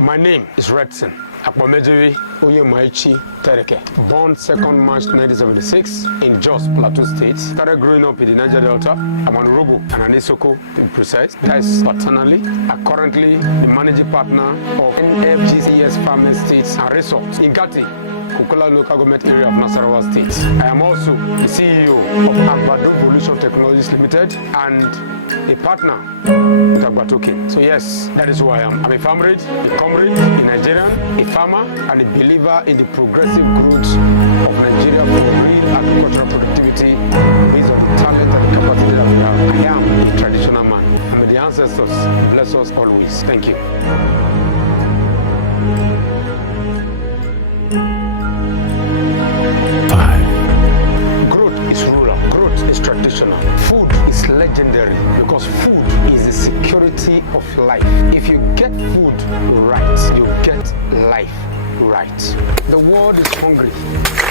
My name is Redson Akpamejiri Oyemaichi Tereke. Born 2nd March 1976 in Jos, Plateau State. Started growing up in the Niger Delta. I'm on Robo and Anisoko to be precise. That is paternally. I'm currently the managing partner of NFGCS Farm Estates and Resorts in Gati, Kukola local government area of Nasarawa State. I am also the CEO of Agbado Evolution Technologies Limited and a partner with Agbatoke. So yes, that is who I am. I'm a farmer, a comrade, a Nigerian, a farmer, and a believer in the progressive growth of Nigeria for real agricultural productivity based on the talent and the capacity that we have. I am a traditional man. And may the ancestors bless us always. Thank you. Growth is rural. Growth is traditional. Food is legendary because food is the security of life. If you get food right, you get life right. The world is hungry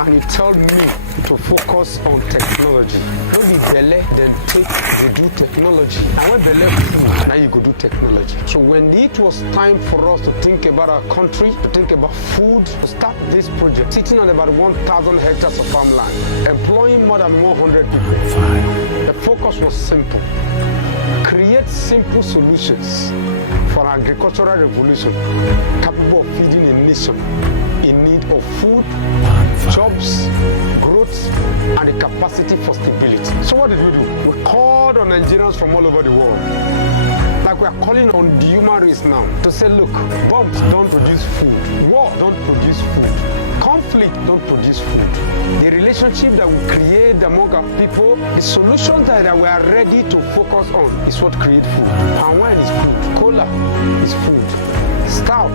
and you tell me to focus on technology. Don't be belle, then take you do technology. And when belle food, now you go do technology. So when it was time for us to think about our country, to think about food, to start this project, sitting on about 1,000 hectares of farmland, employing more than 100 people, the focus was simple. Create simple solutions for an agricultural revolution capable of feeding a nation in need of food, jobs, growth, and the capacity for stability. So what did we do? We called on Nigerians from all over the world. Like we are calling on the human race now to say, look, bombs don't produce food, war don't produce food, conflict don't produce food. The relationship that we create among our people, the solutions that we are ready to focus on is what creates food. Palm wine is food, cola is food, stout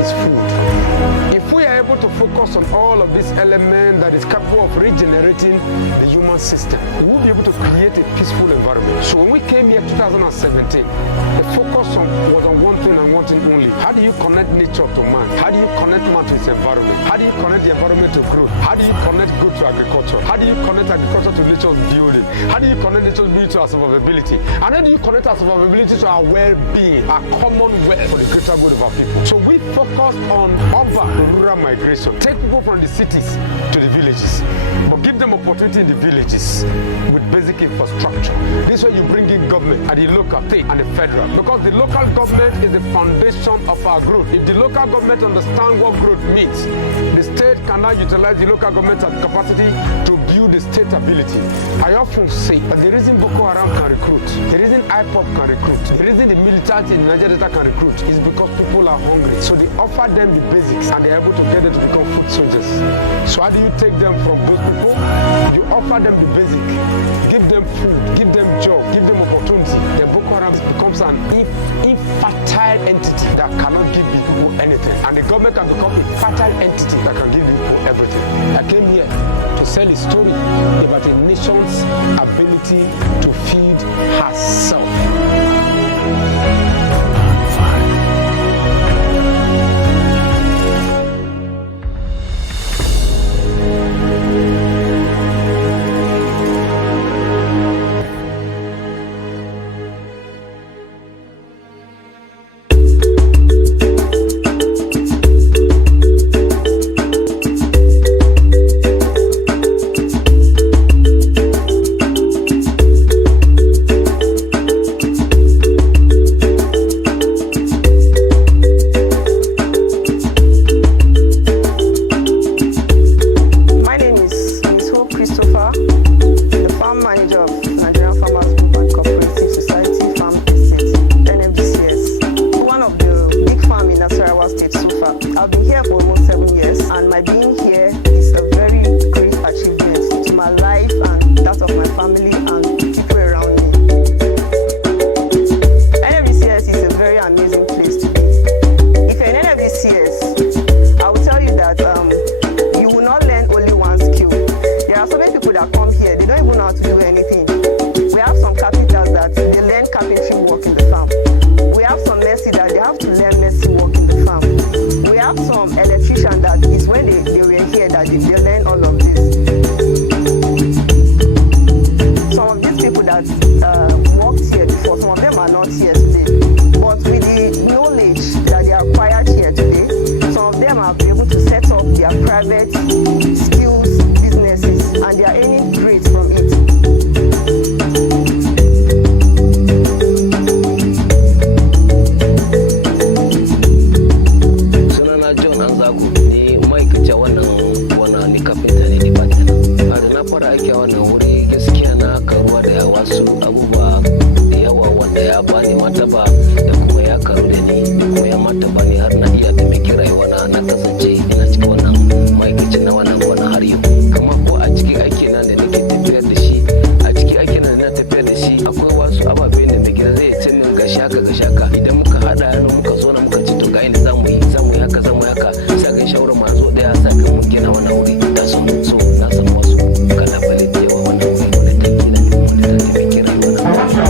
is food. If we are able to focus on all of these elements that is capable of regenerating the human system, we will be able to create a peaceful environment. So when we came here in 2017, the focus was on one thing and one thing only. How do you connect nature to man? How do you connect man to his environment? How do you connect the environment to growth? How do you connect growth to agriculture? How do you connect agriculture to nature's building? How do you connect nature's building to our survivability? And how do you connect our survivability to our well-being, our common wealth for the greater good of our people? So we focus on urban rural migration. Take people from the cities to the villages, but give them opportunity in the villages with basic infrastructure. This way you bring in government at the local, state, and the federal. Because the local government is the foundation of our growth. If the local government understands what growth means, the state can now utilize the local government's capacity to build the state ability. I often say that the reason Boko Haram can recruit, the reason IPOP can recruit, the reason the military in Niger Delta can recruit is because people are hungry. So they offer them the basics and they're able to get them to become food soldiers. So how do you take them from those people? You offer them the basic, give them food, give them job, give them opportunity. Then Boko Haram becomes an infertile entity that cannot give the people anything. And the government can become a fertile entity that can give the people everything. I came here to tell a story about a nation's ability to feed herself. I've been here for almost 7 years, and my being here is a very great achievement to my life and that of my family and people around me. NFGCS is a very amazing place to be. If you're in NFGCS, I will tell you that you will not learn only one skill. There are so many people that come here, they don't even know how to do anything. We have some carpenters that they learn carpentry work in the farm. We have some mercy that they have to learn mercy work in the farm. We have some electricians that is when they were here that they learn all of this. Some of these people that worked here before, some of them are not here today. But with the knowledge that they acquired here private skills businesses, and they are earning great from it. Sunana John Anzago ni ma'aikaci wannan ni kafinta ne department. Har na fara aiki a wannan wuri gaskiya na karuwa da wasu abubuwa da yawa wanda ya bani martaba da kuma ya karu da ni da kuma ya martaba ni har na iya taimaki rayuwa na kasance ina cikin wannan ma'aikaci na wannan har yau. Kamar ko a cikin aiki na da nake tafiyar da shi, a cikin aiki na da na tafiyar da shi akwai wasu ababe da mai gida zai ce min ga shaka idan muka haɗa hannu muka zo na muka ci to ga inda zamu yi haka sai ga shawara ma zo daya sai ga mun gina wannan wuri da so na san wasu kana bale cewa wannan wuri wanda take da wanda ta taimake rayuwa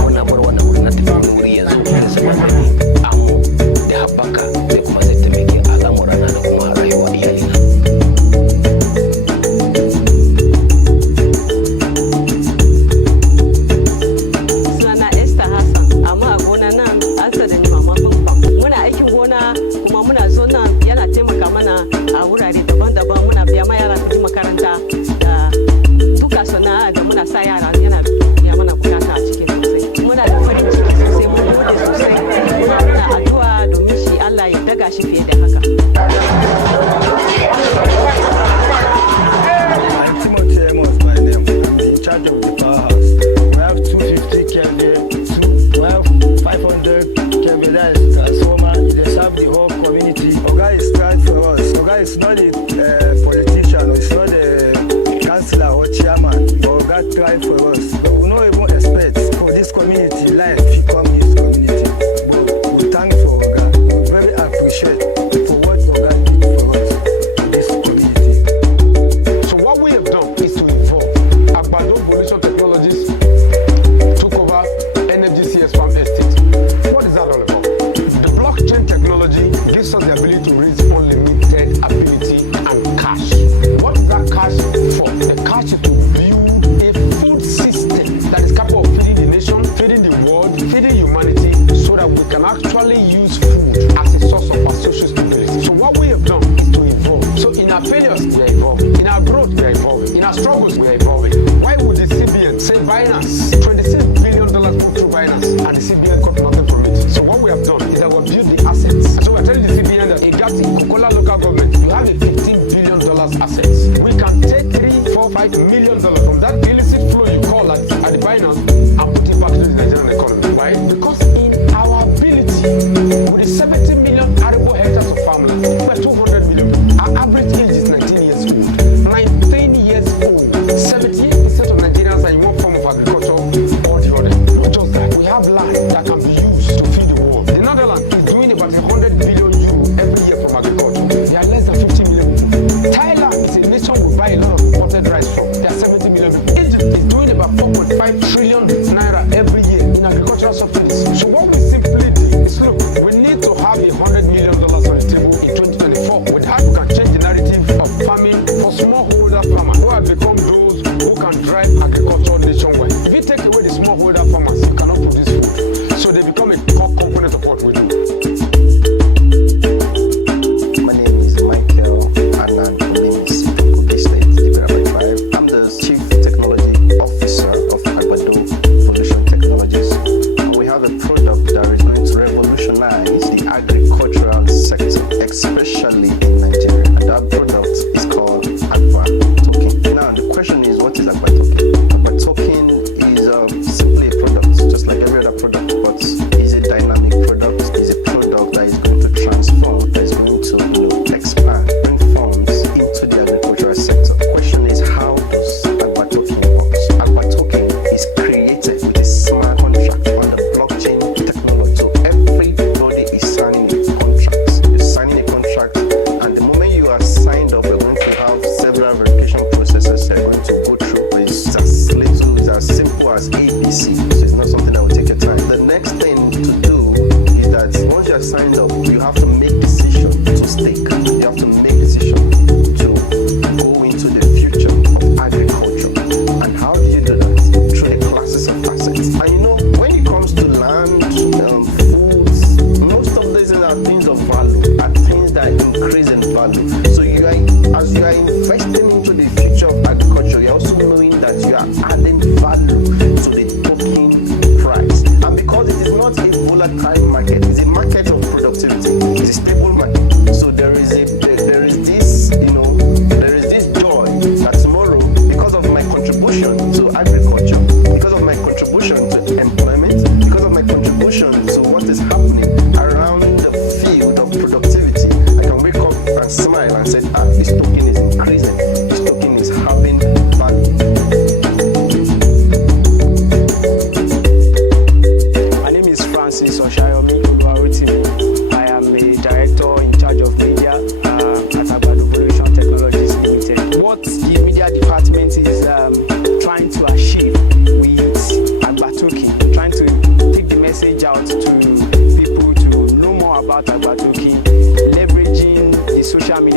wannan bar wannan wuri na tafi wuri yanzu da sai amu da haɓaka da kuma zai taimake al'amura na da kuma rayuwa iyalina. Sunana Esther Hassan, amma a gona nan an sa da ni mama famfam. Muna aikin gona kuma muna zo nan yana taimaka mana a wurare daban-daban, muna biya ma yara kuɗin makaranta da duka sana'a da muna sa yara yana biya mana bukata a cikin sosai. Muna da farin ciki sosai, mun gode sosai, muna addu'a domin shi Allah ya daga shi fiye da haka. My name. I'm in charge of the powerhouse. We have 250 kV, we have 500 kV, that is transformer. They serve the whole community. Oga is tried for us. Oga is not a politician, it's not a councillor or chairman. Oga tried for us. But we don't even expect for this community life to come in this community. But we thank for Oga. We very appreciate for what Oga did for us in this community. So what we have done is to evolve. Agbado Evolution Technologies took over NFGCS Farm Estate. What is that all about? The blockchain technology gives us the ability to raise unlimited ability and cash. What is that cash for? The cash is to build a food system that is capable of feeding the nation, feeding the world, feeding humanity, so that we can actually use food as a source of our social stability. So what we have done is to evolve. So in our failures, we are evolving. In our growth, we are evolving. In our struggles, we are evolving. Why would the CBN say Binance, $26 billion put through Binance, and the CBN got nothing from it? So what we have done is that we built the assets. And so we are telling the CBN that in Coca-Cola local government, you have a $15 billion assets. We can take $3, $4, $5 million from that illicit flow you call at the Binance and put it back to the Nigerian economy. Why? Because in our ability, with the 70 million arable hectares of farmland, we're 200 million. Our average age is 19 years old. 19 years old. 78% of Nigerians are in one form of agriculture or the other. Not just that, we have land that can be used to feed the world. The Netherlands is doing about 100 billion euro every year from agriculture. They are less than 50 million people. Thailand is a nation we buy a lot of imported rice from. They are 70 million people. Egypt is doing about 4.5 trillion naira every year in agricultural subsidies. So what we simply do is look, we need to have $100 million on the table in 2024. With that, we can change the narrative of farming for smallholder farmers who have become those who can drive agriculture nationwide. If you take away the smallholder farmers, you cannot produce food. So they become a core component of what we do. My name is Michael Anand Olimisi, Kogi State, Iberaba Tribe. I'm the Chief Technology Officer of Agbado Evolution Technologies. And we have a product that is going to revolutionize the agricultural sector, especially in Nigeria. And that product is called Agba Token. Now, the question is, what is Agba Token? Agba Token is simply a product, just like every other product, but is a dynamic product, is a product that is going to transform, that is going to expand, bring forms into the agricultural sector. The question is, how does Agba Token work? Agba Token is created with a smart contract on the blockchain technology. So everybody is signing a contract. You're signing a contract, and the moment you are signed up, you're going to have several verification processes that are going to go through. It's as simple as ABC, so it's not something that will take your time. The next thing to do is that once you are signed up, you have to make decision to stake. You have to make decision to go into the future of agriculture. And how do you do that? Through the classes of assets. And you know, when it comes to land, foods, most of these are things of value, are things that increase in value. So as you are in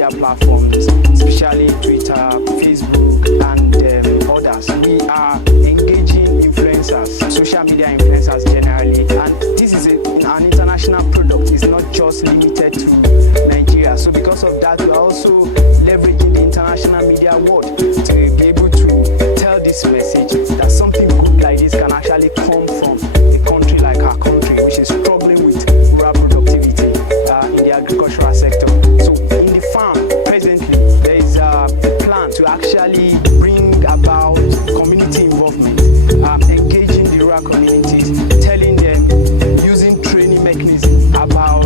media platforms, especially Twitter, Facebook, and others. We are engaging influencers, social media influencers generally, and this is an international product. It's not just limited to Nigeria. So because of that, we are also leveraging the international media world to be able to tell this message that something good like this can actually come from a country like our country, which is struggling with rural productivity in the agricultural sector. So in the farm, presently, there is a plan to actually bring about community involvement, engaging the rural communities, telling them, using training mechanisms about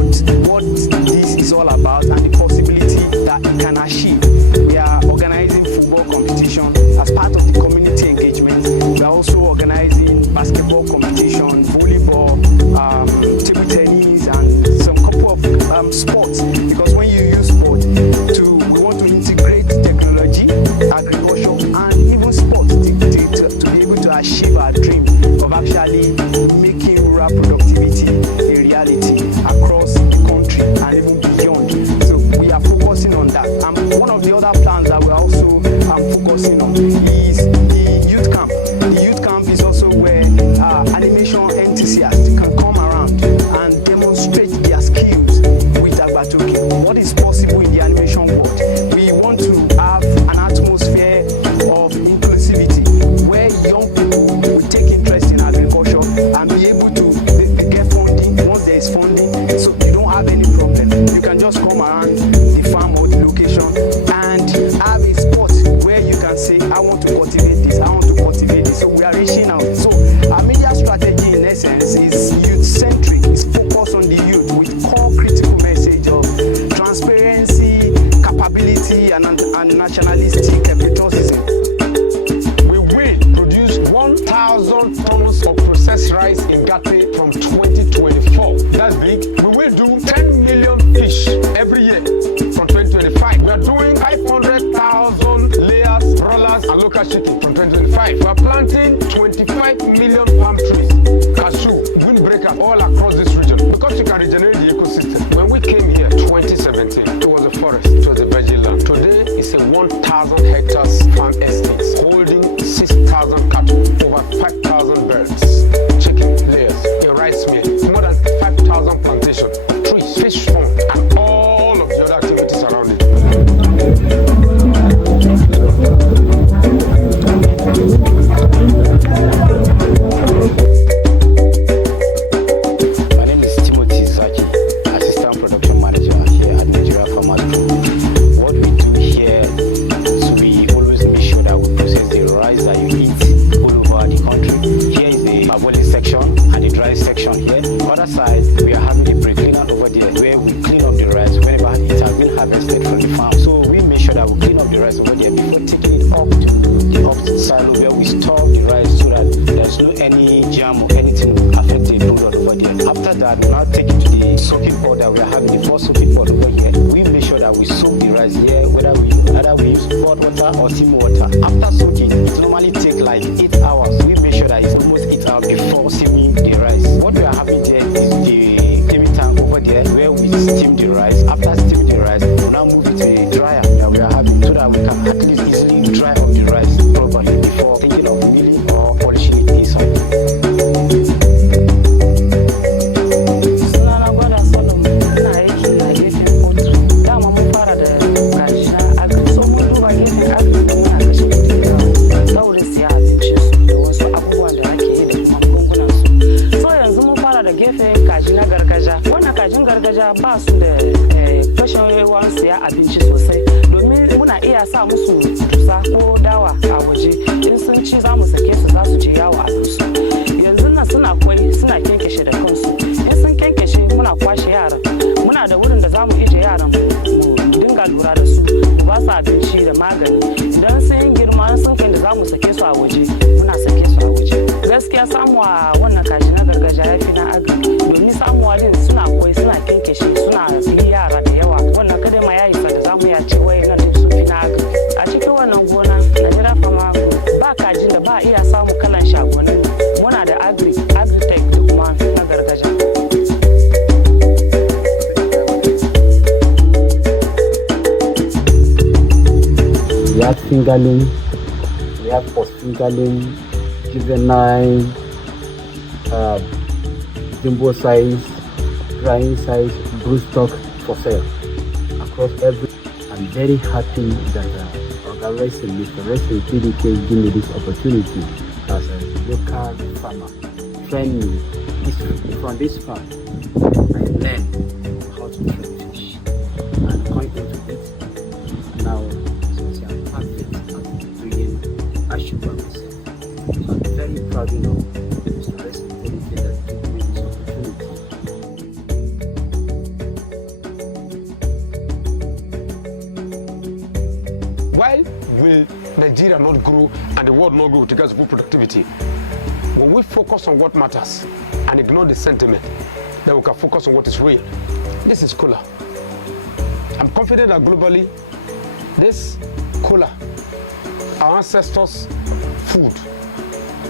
what this is all about and the possibility that it can achieve. We are organizing football competition as part of the community engagement. We are also organizing basketball competition, volleyball, table tennis, and some couple of sports. Because when you use sport, we want to integrate technology, agriculture, and even sports to be able to achieve our dream of actually making rural productivity a reality across the country and even beyond. So we are focusing on that. And one of the other plans that we're also focusing on is the youth camp. The youth camp is also where animation enthusiasts can come around and demonstrate their skills with Agbatoke. What is possible in the animation world? We want to have an atmosphere of inclusivity where young people will take interest in agriculture and be able to get funding once there is funding, so you don't have any problem. You can just come around the farm or the location and have a spot where you can say, I want to cultivate this, I want to cultivate this. So we are reaching out. So our media strategy in essence is youth-centric. It's focused on the youth with core critical message of transparency, capability, and nationalistic patriotism. We will produce 1,000 tons of processed rice in Gate from 2024. That's big. We will do 10 million fish every year from 2025. We are doing 500,000 layers, rollers, and local chicken from 2025. We are planting 25 million palm trees, cashew, windbreaker all across this region because you can regenerate the ecosystem. When we came here 2017, it was a forest, it was a virgin land. Today it's a 1,000 hectares farm estate holding 6,000 cattle, over 5,000 birds, chicken layers, a rice mill, more than 5,000 plantations, trees, fish farm, and all of the other activities around it. My name is Timothy Zaki, Assistant Production Manager here at Nigeria Farmers Group. What we do here is we always make sure that we process the rice that you eat all over the country. Here is the parboiling section and the dry section here. On the other side, we are having a pre-cleaner over there where we clean up the rice whenever it has been harvested from the farm. So we make sure that we clean up the rice over there before taking it up to the up silo where we store the rice so that there's no any jam or anything affect the product over there. After that, we now take it to the soaking pot that we are having, the first soaking pot over here. We make sure that we soak the rice here, whether we use hot water or steam water. After soaking, it normally takes like 8 hours. We make sure that it's almost 8 hours before steaming the rice. What we are having there is the steaming tank over there where we steam the rice. After steaming the rice, we now move it to a dryer that we are having so that we can at least easily dry up the rice properly before thinking of milling or polishing it inside. Sunana Gwada Solomon, ina aiki a gefen kotu. Dama mun fara da gaji na agri. So mun duba gefen agri da muna kashe kuɗi da yawa saboda siya abinci su da wasu abubuwan da ake yi da kuma magungunan su. So yanzu mun fara da gefen kaji na gargajiya. Wannan kajin gargajiya ba su da fashewan siya abinci sosai domin muna iya sa musu dusa ko dawa a waje. In sun ci za mu sake su za su je yawo a dusu. Yanzu nan suna kwai suna kenkeshe da kansu. In sun kenkeshe muna kwashe yaran. Muna da wurin da za mu ije yaran mu dinga lura da su. Mu ba su abinci da magani. Idan sun girma sun kai da za mu sake su a waje muna sake su a waje. Gaskiya samuwa wannan kaji na gargajiya ya fi na agri domin samuwa din suna kwai suna kenkeshe suna yi yara da yawa. Wannan kadai ma ya isa da za mu ya ce wai nan duk sun fi na agri. A cikin wannan gona Nigeria Farmers Group ba kajin da ba iya samu kalan shagonin muna da agri-tech da kuma na gargajiya. fingerling, we have post fingerling, juvenile, jumbo size, drying size, broodstock for sale across every. I'm very happy that Mr. Wrestling PDK give me this opportunity as a local farmer. Train me from this farm. I learned how to train fish and going into it. Now, since I'm perfect at doing Ashuba myself, so I'm very proud of Mr. Wrestling PDK that gave me this opportunity. Why will Nigeria not grow and the world not grow with regards to food productivity? When we focus on what matters and ignore the sentiment, then we can focus on what is real. This is cola. I'm confident that globally, this cola, our ancestors' food,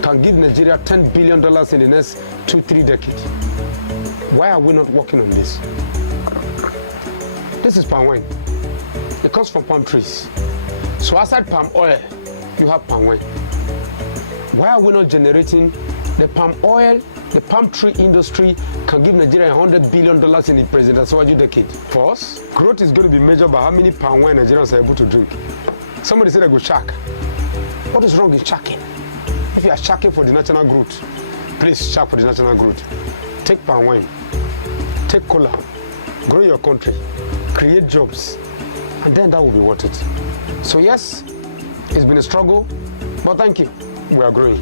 can give Nigeria $10 billion in the next 2-3 decades. Why are we not working on this? This is palm wine. It comes from palm trees. So aside palm oil, you have palm wine. Why are we not generating the palm oil? The palm tree industry can give Nigeria $100 billion in the President Asiwaju decade. For us, growth is going to be measured by how many palm wine Nigerians are able to drink. Somebody said I go shark. What is wrong with sharking? If you are sharking for the national growth, please shark for the national growth. Take palm wine, take cola, grow your country, create jobs, and then that will be worth it. So yes, it's been a struggle, but thank you, we are growing.